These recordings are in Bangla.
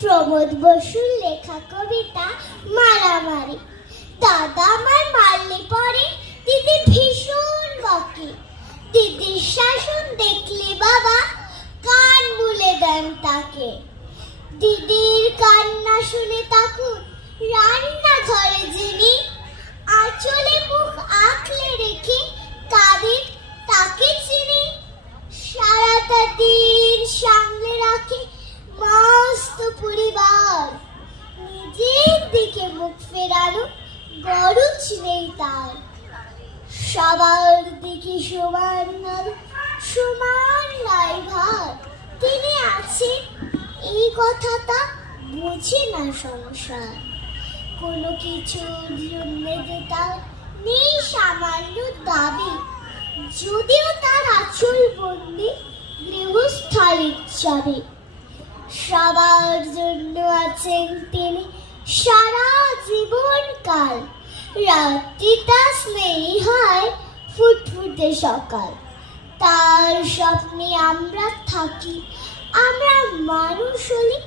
প্রমোদ বসুর লেখা কবিতা মারামারি। দাদা আমার মারলে পরে দিদি ভীষণ বকে। দিদির শাসন দেখলে বাবা কান মুলে দেন তাকে। দিদির কান্না শুনে তখন রান্নাঘরে যিনি আঁচলে মুখ আঁকলে রেখে কাঁদেন তাকে চিনি। সারাটা দিন সামলে রাখে মস্ত পরিবার, নিজের দিকে মুখ ফেরানো গরজ নেই তার। সবার দিকে সমান সমান লাই ভার। তিনি আছেন এই কথাটা বুঝে না সংসার। কোনো কিছুর জন্য যে তার নেই সামান্য দাবি, যদিও তার আঁচল বন্দি গৃহস্থালির চাবি। সবার জন্য আছেন তিনি সারা জীবন কাল। রাত্রিটা স্নেহী হয় ফুটফুটে সকাল। তার স্বপ্নে আমরা থাকি, আমরা মানুষ হলে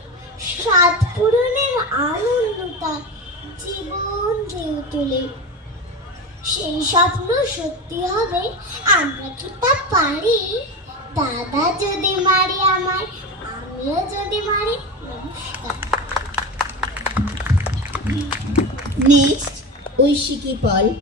সাত পূরণের আনন্দটা জীবন ঢেউ তুলে। সেই স্বপ্ন সত্যি হবে আমরা কি তা পারি? দাদা যদি মারি আমায়, আমিও যদি মারি। নমস্কার। নেক্সট ঐশিকী পল।